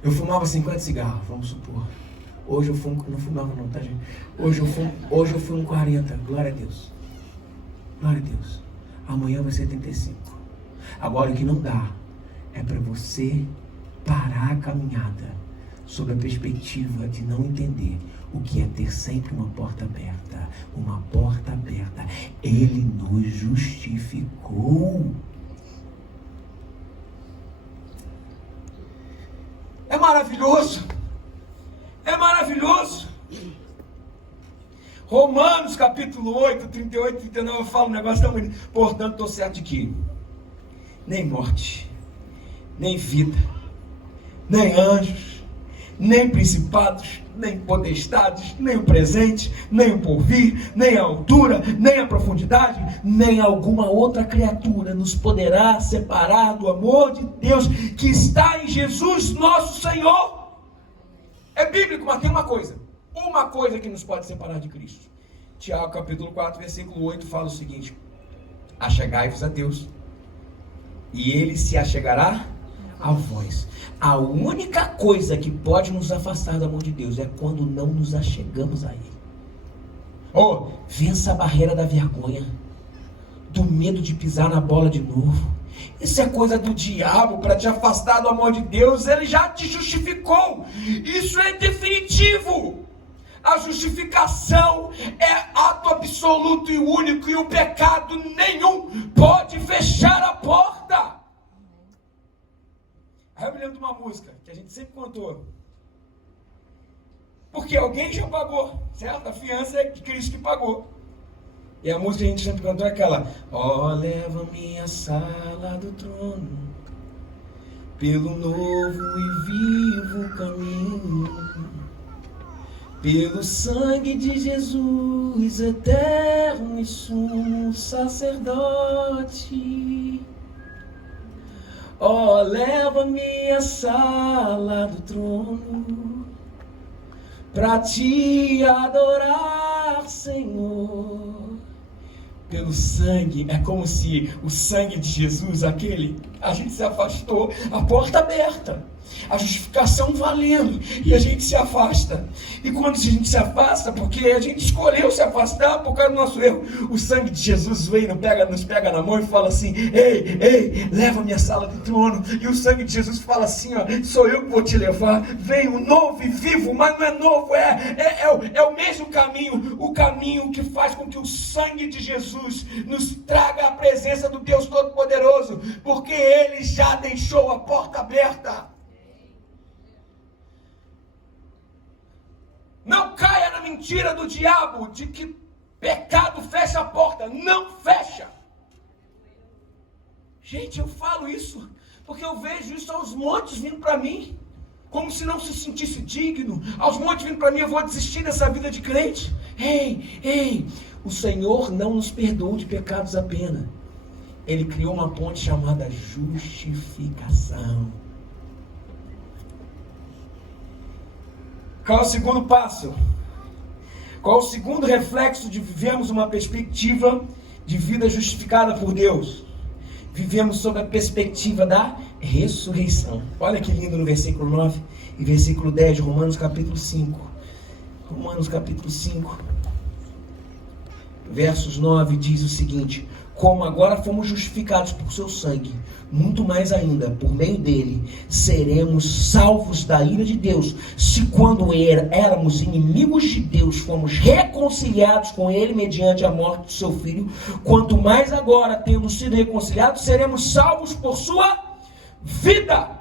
Eu fumava 50 cigarros, vamos supor. Hoje eu fumo, não fumava não, tá gente? Hoje eu fumo 40, glória a Deus. Glória a Deus. Amanhã vai ser 35. Agora o que não dá é para você parar a caminhada sob a perspectiva de não entender o que é ter sempre uma porta aberta. Uma porta aberta. Ele nos justificou. É maravilhoso. É maravilhoso. Romanos capítulo 8, 38, 39, fala um negócio tão bonito. Portanto, estou certo de que nem morte, nem vida, nem anjos, nem principados, nem potestades, nem o presente, nem o porvir, nem a altura, nem a profundidade, nem alguma outra criatura nos poderá separar do amor de Deus que está em Jesus nosso Senhor. É bíblico, mas tem uma coisa que nos pode separar de Cristo. Tiago capítulo 4, versículo 8 fala o seguinte: achegai-vos a Deus, e Ele se achegará a vós. A única coisa que pode nos afastar do amor de Deus é quando não nos achegamos a Ele. Vença a barreira da vergonha, do medo de pisar na bola de novo. Isso é coisa do diabo para te afastar do amor de Deus. Ele já te justificou. Isso é definitivo. A justificação é ato absoluto e único, e o pecado nenhum pode fechar a porta. Aí eu me lembro de uma música que a gente sempre cantou. Porque alguém já pagou, certo? A fiança é de Cristo que pagou. E a música que a gente sempre cantou é aquela: ó, leva-me à sala do trono, pelo novo e vivo caminho, pelo sangue de Jesus, eterno e sumo sacerdote. Ó, leva-me à sala do trono, pra te adorar, Senhor. Pelo sangue, é como se o sangue de Jesus, a gente se afastou, a porta aberta, a justificação valendo, e a gente se afasta. E quando a gente se afasta, porque a gente escolheu se afastar por causa do nosso erro, o sangue de Jesus vem, nos pega na mão e fala assim: ei, leva-me à sala do trono. E o sangue de Jesus fala assim: ó, sou eu que vou te levar. Vem o novo e vivo, mas não é novo, é o mesmo caminho, o caminho que faz com que o sangue de Jesus nos traga a presença do Deus Todo-Poderoso, porque Ele já deixou a porta aberta. Não caia na mentira do diabo de que pecado fecha a porta. Não fecha. Gente, eu falo isso porque eu vejo isso aos montes vindo para mim, como se não se sentisse digno. Aos montes vindo para mim: eu vou desistir dessa vida de crente. Ei, o Senhor não nos perdoou de pecados apenas. Ele criou uma ponte chamada justificação. Qual é o segundo passo? Qual é o segundo reflexo de vivermos uma perspectiva de vida justificada por Deus? Vivemos sob a perspectiva da ressurreição. Olha que lindo no versículo 9 e versículo 10 de Romanos capítulo 5. Romanos capítulo 5, versos 9, diz o seguinte: como agora fomos justificados por seu sangue, muito mais ainda, por meio dele, seremos salvos da ira de Deus, se quando éramos inimigos de Deus, fomos reconciliados com ele mediante a morte do seu filho, quanto mais agora, tendo sido reconciliados, seremos salvos por sua vida.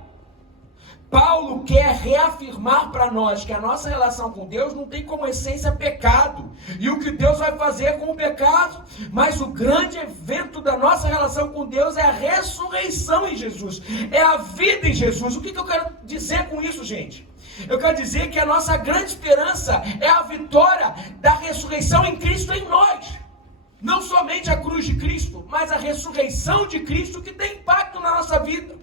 Paulo quer reafirmar para nós que a nossa relação com Deus não tem como essência pecado, e o que Deus vai fazer com o pecado, mas o grande evento da nossa relação com Deus é a ressurreição em Jesus, é a vida em Jesus. O que eu quero dizer com isso, gente? Eu quero dizer que a nossa grande esperança é a vitória da ressurreição em Cristo em nós. Não somente a cruz de Cristo, mas a ressurreição de Cristo que tem impacto na nossa vida.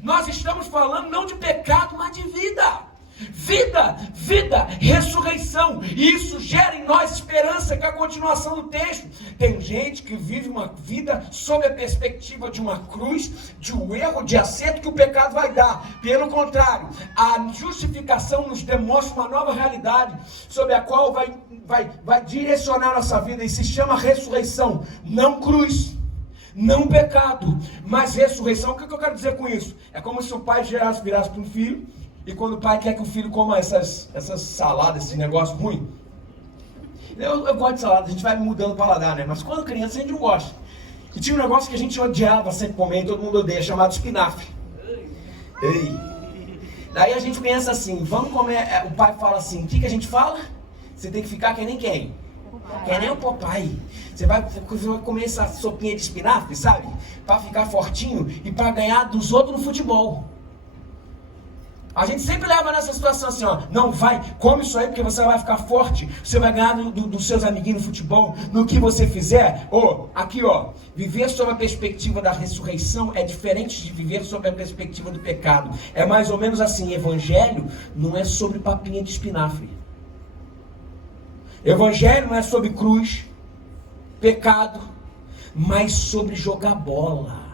Nós estamos falando não de pecado, mas de vida. Vida, ressurreição. E isso gera em nós esperança, que é a continuação do texto. Tem gente que vive uma vida sob a perspectiva de uma cruz, de um erro, de acerto que o pecado vai dar. Pelo contrário, a justificação nos demonstra uma nova realidade, sobre a qual vai direcionar nossa vida, e se chama ressurreição. Não cruz, não pecado, mas ressurreição. O que eu quero dizer com isso? É como se o pai virasse para um filho, e quando o pai quer que o filho coma essas saladas, esse negócio ruim. Eu gosto de salada, a gente vai mudando o paladar, né? Mas quando criança a gente não gosta. E tinha um negócio que a gente odiava sempre comer, e todo mundo odeia, chamado espinafre. Ei. Daí a gente pensa assim, vamos comer. O pai fala assim: o que a gente fala? Você tem que ficar que nem quem? Que nem o papai. Você vai comer essa sopinha de espinafre, sabe? Para ficar fortinho e para ganhar dos outros no futebol. A gente sempre leva nessa situação assim, ó: não, vai, come isso aí porque você vai ficar forte, você vai ganhar dos seus amiguinhos no futebol, no que você fizer. Aqui ó, viver sob a perspectiva da ressurreição é diferente de viver sob a perspectiva do pecado. É mais ou menos assim: evangelho não é sobre papinha de espinafre. Evangelho não é sobre cruz, pecado, mas sobre jogar bola,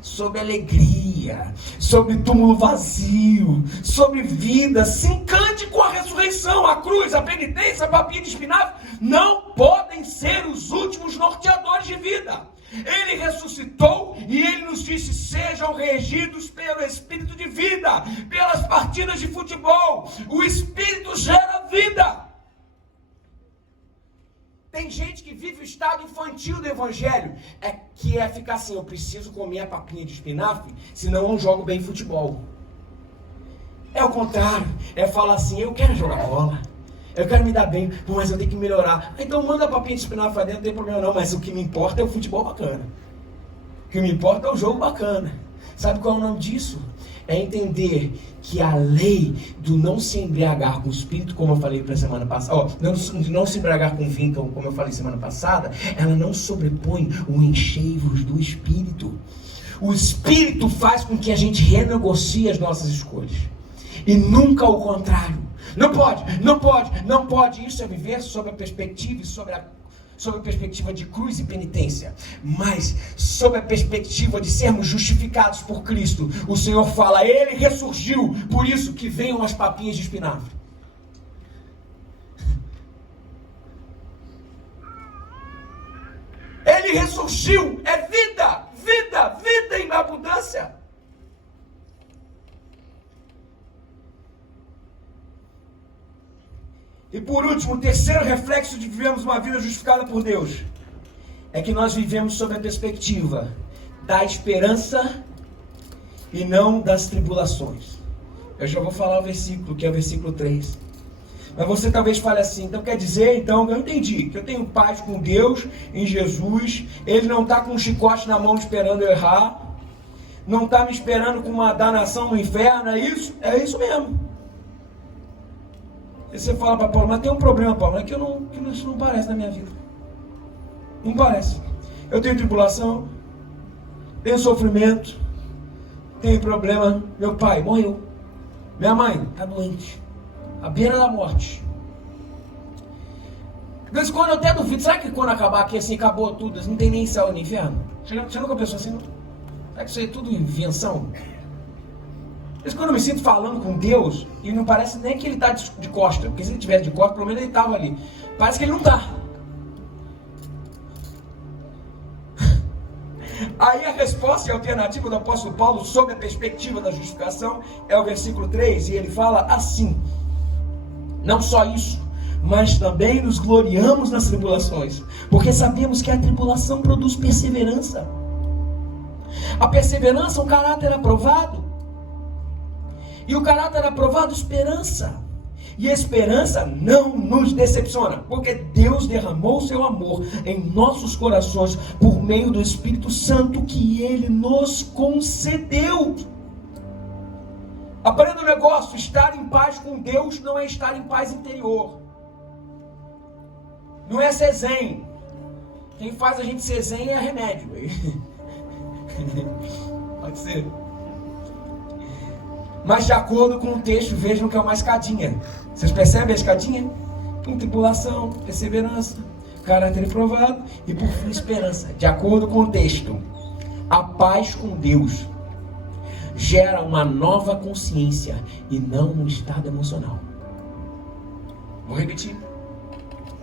sobre alegria, sobre túmulo vazio, sobre vida. Se encante com a ressurreição. A cruz, a penitência, a papinha de espinafre não podem ser os últimos norteadores de vida. Ele ressuscitou e Ele nos disse: sejam regidos pelo Espírito de vida, pelas partidas de futebol. O Espírito gera vida. Tem gente que vive o estado infantil do Evangelho, que é ficar assim: eu preciso comer a papinha de espinafre, senão eu não jogo bem futebol. É o contrário, é falar assim: eu quero jogar bola, eu quero me dar bem, mas eu tenho que melhorar. Então manda a papinha de espinafre pra dentro, não tem problema não, mas o que me importa é o futebol bacana. O que me importa é o jogo bacana. Sabe qual é o nome disso? É entender que a lei do não se embriagar com o espírito, como eu falei para a semana passada, não se embriagar com vinho, como eu falei semana passada, ela não sobrepõe o encheivos do espírito. O espírito faz com que a gente renegocie as nossas escolhas. E nunca o contrário. Não pode, não pode, não pode. Isso é viver sob a perspectiva e sob a perspectiva de cruz e penitência. Mas sob a perspectiva de sermos justificados por Cristo, o Senhor fala: Ele ressurgiu, por isso que venham as papinhas de espinafre. Ele ressurgiu, é vida, vida, vida em abundância. E por último, o terceiro reflexo de vivermos uma vida justificada por Deus é que nós vivemos sob a perspectiva da esperança e não das tribulações. Eu já vou falar o versículo, que é o versículo 3. Mas você talvez fale assim: então quer dizer, então, eu entendi, que eu tenho paz com Deus em Jesus, Ele não está com um chicote na mão esperando eu errar, não está me esperando com uma danação no inferno, é isso? É isso mesmo. E você fala para Paulo: mas tem um problema, Paulo, é que isso não parece na minha vida. Não parece. Eu tenho tribulação, tenho sofrimento, tenho problema. Meu pai morreu, minha mãe está doente, à beira da morte. De vez em quando eu até duvido: será que quando acabar aqui assim, acabou tudo, não tem nem céu nem inferno? Você nunca pensou assim, não? Será que isso aí é tudo invenção? Às vezes quando eu me sinto falando com Deus, e não parece nem que Ele está de costa, porque se Ele estivesse de costa, pelo menos Ele estava ali. Parece que Ele não está. Aí a resposta e a alternativa do apóstolo Paulo sob a perspectiva da justificação é o versículo 3, e ele fala assim: não só isso, mas também nos gloriamos nas tribulações, porque sabemos que a tribulação produz perseverança. A perseverança é um caráter aprovado. E o caráter aprovado, esperança. E a esperança não nos decepciona, porque Deus derramou o seu amor em nossos corações por meio do Espírito Santo que Ele nos concedeu. Aprenda um negócio: estar em paz com Deus não é estar em paz interior. Não é ser zen. Quem faz a gente ser zen é remédio. Pode ser. Mas de acordo com o texto, vejam que é uma escadinha. Vocês percebem a escadinha? Tribulação, perseverança, caráter aprovado e por fim esperança. De acordo com o texto, a paz com Deus gera uma nova consciência e não um estado emocional. Vou repetir.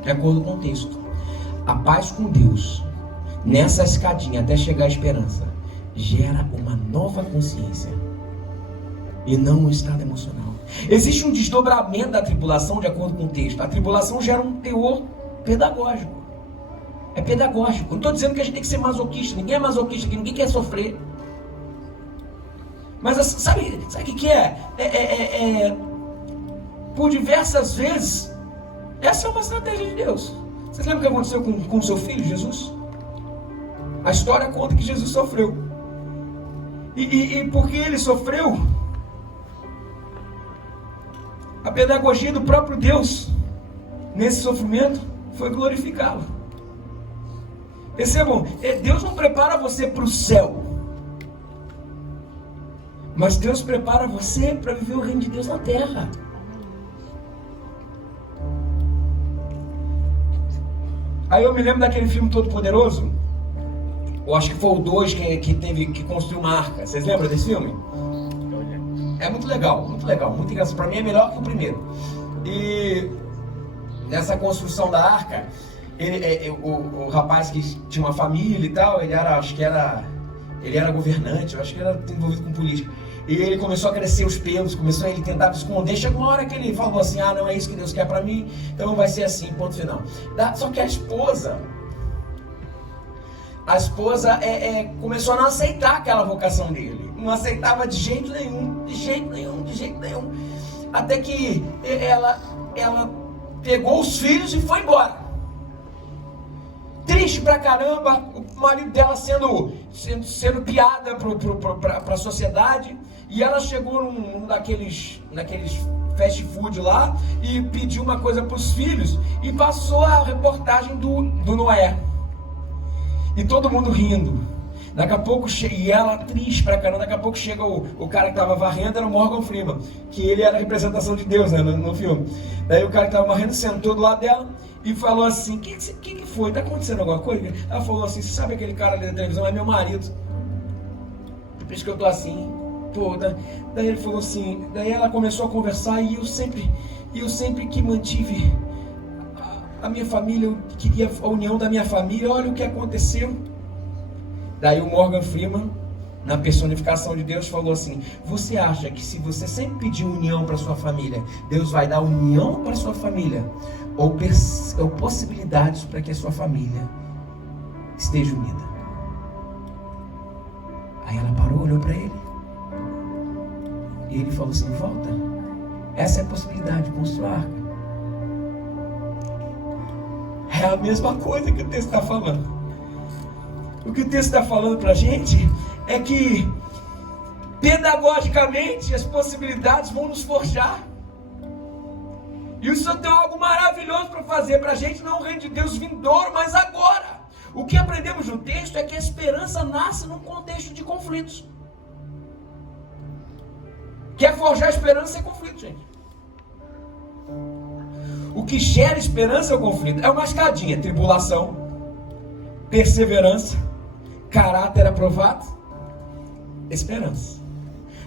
De acordo com o texto, a paz com Deus, nessa escadinha até chegar à esperança, gera uma nova consciência e não um estado emocional. Existe um desdobramento da tribulação de acordo com o texto. A tribulação gera um teor pedagógico. É pedagógico. Não estou dizendo que a gente tem que ser masoquista. Ninguém é masoquista aqui, ninguém quer sofrer. Mas sabe o que é? Por diversas vezes, essa é uma estratégia de Deus. Vocês lembram o que aconteceu com o seu filho, Jesus? A história conta que Jesus sofreu. E porque ele sofreu, a pedagogia do próprio Deus nesse sofrimento foi glorificá-lo. Percebam, Deus não prepara você para o céu, mas Deus prepara você para viver o reino de Deus na terra. Aí eu me lembro daquele filme Todo Poderoso. Eu acho que foi o 2 que construiu uma arca. Vocês lembram desse filme? É muito legal, muito engraçado. Para mim é melhor que o primeiro. E nessa construção da arca, o rapaz que tinha uma família e tal, ele era governante, eu acho que ele era envolvido com política. E ele começou a crescer os pelos, ele tentava esconder. Chegou uma hora que ele falou assim: ah, não é isso que Deus quer pra mim, então vai ser assim, ponto final. Só que a esposa começou a não aceitar aquela vocação dele. Não aceitava de jeito nenhum. Até que ela pegou os filhos e foi embora. Triste pra caramba, o marido dela sendo piada pra sociedade. E ela chegou num daqueles fast food lá e pediu uma coisa pros filhos e passou a reportagem do Noé. E todo mundo rindo. Daqui a pouco, e ela triste pra caramba, daqui a pouco chega o cara que tava varrendo, era o Morgan Freeman, que ele era a representação de Deus, né, no filme. Daí o cara que tava varrendo sentou do lado dela e falou assim: que foi? Tá acontecendo alguma coisa? Ela falou assim: você sabe aquele cara ali da televisão? É meu marido. Por isso que eu tô assim. Pô, daí ele falou assim, daí ela começou a conversar e eu sempre que mantive a minha família, eu queria a união da minha família, olha o que aconteceu. Daí o Morgan Freeman, na personificação de Deus, falou assim: você acha que se você sempre pedir união para sua família, Deus vai dar união para sua família? Ou possibilidades para que a sua família esteja unida? Aí ela parou, olhou para ele. E ele falou assim: volta. Essa é a possibilidade, construir a arca. É a mesma coisa que o texto está falando. O que o texto está falando para a gente é que pedagogicamente as possibilidades vão nos forjar. E o Senhor tem algo maravilhoso para fazer para a gente, não é um reino de Deus vindouro, mas agora. O que aprendemos no texto é que a esperança nasce num contexto de conflitos. Quer forjar esperança é conflito, gente. O que gera esperança é o conflito. É uma escadinha: tribulação, perseverança, caráter aprovado, esperança.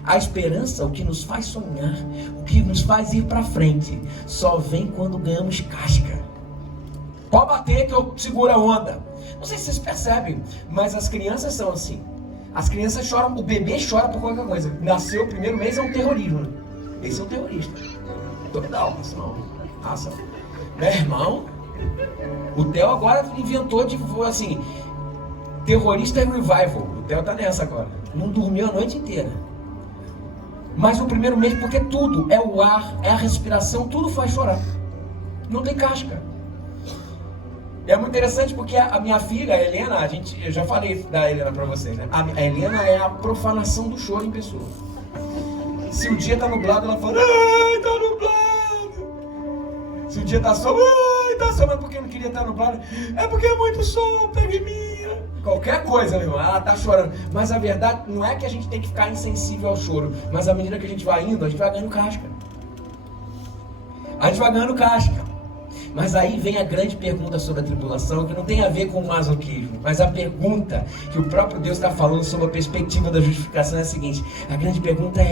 A esperança, o que nos faz sonhar, o que nos faz ir para frente, só vem quando ganhamos casca. Pode bater que eu seguro a onda. Não sei se vocês percebem, mas as crianças são assim. As crianças choram, o bebê chora por qualquer coisa. Nasceu o primeiro mês, é um terrorismo. Esse é um terrorista. Total, nossa. Meu irmão, o Theo agora inventou assim, terrorista revival. O Theo tá nessa agora. Não dormiu a noite inteira. Mas o primeiro mês, porque tudo, é o ar, é a respiração, tudo faz chorar. Não tem casca. É muito interessante porque a minha filha, a Helena, eu já falei da Helena pra vocês, né? A Helena é a profanação do choro em pessoa. Se o dia tá nublado, ela fala: ai, tá nublado. Se o dia tá sol, ai, tá sol, mas porque não queria estar nublado? É porque é muito sol, pega em mim. Qualquer coisa, meu irmão, ela tá chorando. Mas a verdade não é que a gente tem que ficar insensível ao choro, mas à medida que a gente vai indo, a gente vai ganhando casca. A gente vai ganhando casca. Mas aí vem a grande pergunta sobre a tribulação, que não tem a ver com o masoquismo, mas a pergunta que o próprio Deus está falando sobre a perspectiva da justificação é a seguinte: a grande pergunta a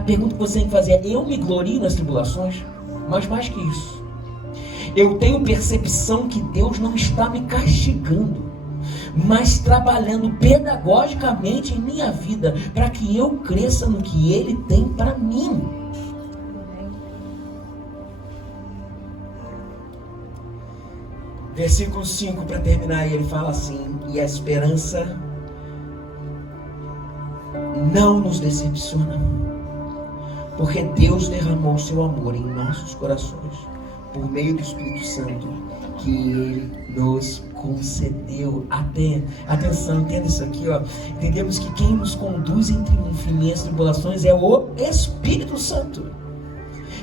pergunta que você tem que fazer é: eu me glorio nas tribulações? Mas mais que isso, eu tenho percepção que Deus não está me castigando, mas trabalhando pedagogicamente em minha vida, para que eu cresça no que Ele tem para mim. Versículo 5, para terminar, ele fala assim: e a esperança não nos decepciona, porque Deus derramou o seu amor em nossos corações, por meio do Espírito Santo, que Ele nos concedeu. Atenção, entenda isso aqui, ó. Entendemos que quem nos conduz em triunfo em meias tribulações é o Espírito Santo.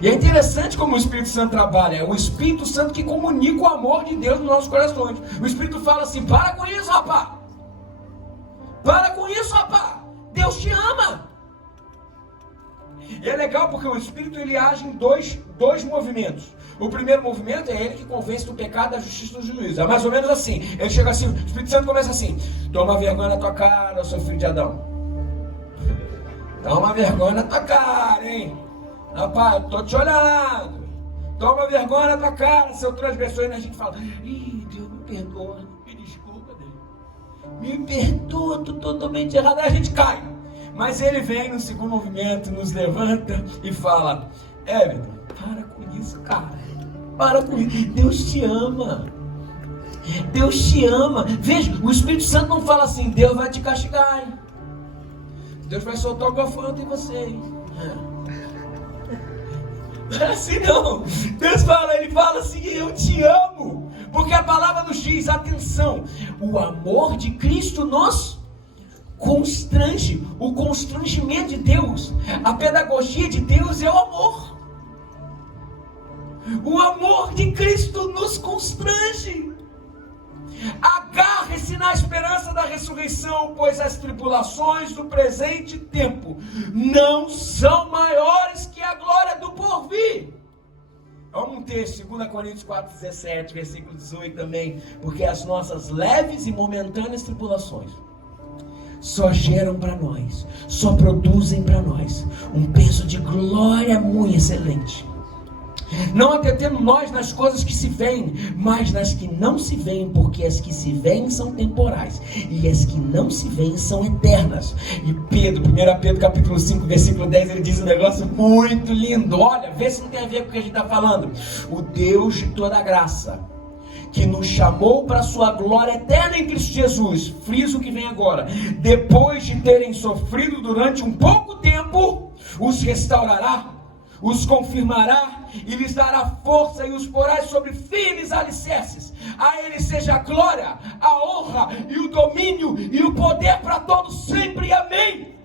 E é interessante como o Espírito Santo trabalha. É o Espírito Santo que comunica o amor de Deus nos nossos corações. O Espírito fala assim: para com isso, rapaz. Para com isso, rapaz. Deus te ama. E é legal porque o Espírito, ele age em dois movimentos. O primeiro movimento é ele que convence do pecado, da justiça e do juízo. É mais ou menos assim. Ele chega assim, o Espírito Santo começa assim: toma vergonha na tua cara, seu filho de Adão. Toma vergonha na tua cara, hein? Rapaz, eu tô te olhando. Toma vergonha na tua cara, seu transgressor. E a gente fala, ih, Deus me perdoa, me desculpa, Deus. Me perdoa, tô totalmente errado. Aí a gente cai. Mas ele vem no segundo movimento, nos levanta e fala, Everton, para com isso, cara. Para com isso. Deus te ama. Deus te ama. Veja, o Espírito Santo não fala assim, Deus vai te castigar, hein? Deus vai soltar o gafanhoto em você, hein? Não é assim não. Deus fala, ele fala assim, eu te amo. Porque a palavra nos diz, atenção, o amor de Cristo nos constrange. O constrangimento de Deus, a pedagogia de Deus é o amor. O amor de Cristo nos constrange. Agarre-se na esperança da ressurreição, pois as tribulações do presente tempo não são maiores que a glória do porvir. Vamos um texto, 2 Coríntios 4,17, versículo 18 também. Porque as nossas leves e momentâneas tribulações só geram para nós, só produzem para nós um peso de glória muito excelente. Não atentemos nós nas coisas que se veem, mas nas que não se veem, porque as que se veem são temporais, e as que não se veem são eternas. E Pedro, 1 Pedro capítulo 5, versículo 10, ele diz um negócio muito lindo. Olha, vê se não tem a ver com o que a gente está falando. O Deus de toda graça, que nos chamou para a sua glória eterna em Cristo Jesus, friso o que vem agora, depois de terem sofrido durante um pouco tempo, os restaurará, os confirmará e lhes dará força e os porá sobre firmes alicerces. A ele seja a glória, a honra e o domínio e o poder para todos sempre. Amém.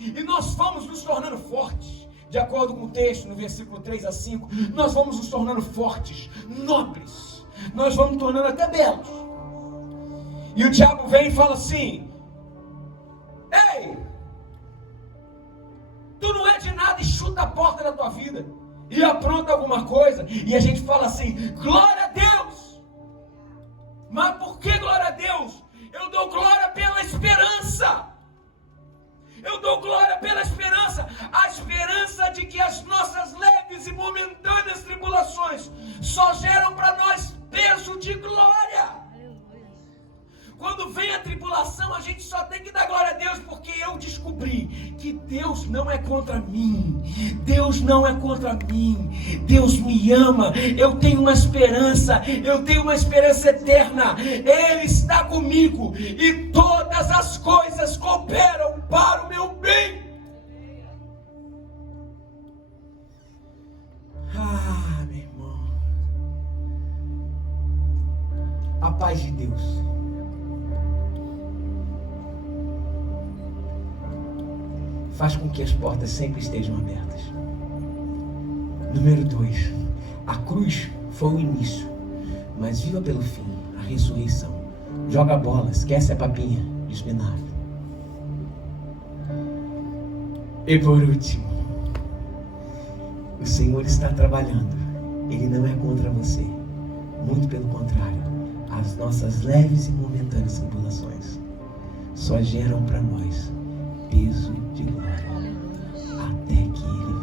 E nós vamos nos tornando fortes, de acordo com o texto no versículo 3 a 5, nós vamos nos tornando fortes, nobres, nós vamos nos tornando até belos. E o diabo vem e fala assim, ei, tu não é de nada, e chuta a porta da tua vida e apronta alguma coisa, e a gente fala assim, glória a Deus. Mas por que glória a Deus? Eu dou glória pela esperança. Eu dou glória pela esperança, a esperança de que as nossas leves e momentâneas tribulações só geram para nós peso de glória. Quando vem a tribulação, a gente só tem que dar glória a Deus, porque eu descobri que Deus não é contra mim. Deus não é contra mim. Deus me ama. Eu tenho uma esperança. Eu tenho uma esperança eterna. Ele está comigo. E todas as coisas cooperam para o meu bem. Ah, meu irmão. A paz de Deus faz com que as portas sempre estejam abertas. Número 2. A cruz foi o início, mas viva pelo fim, a ressurreição. Joga a bola, esquece a papinha de espinafre. E por último, o Senhor está trabalhando. Ele não é contra você. Muito pelo contrário. As nossas leves e momentâneas tribulações só geram para nós peso de glória, até que Ele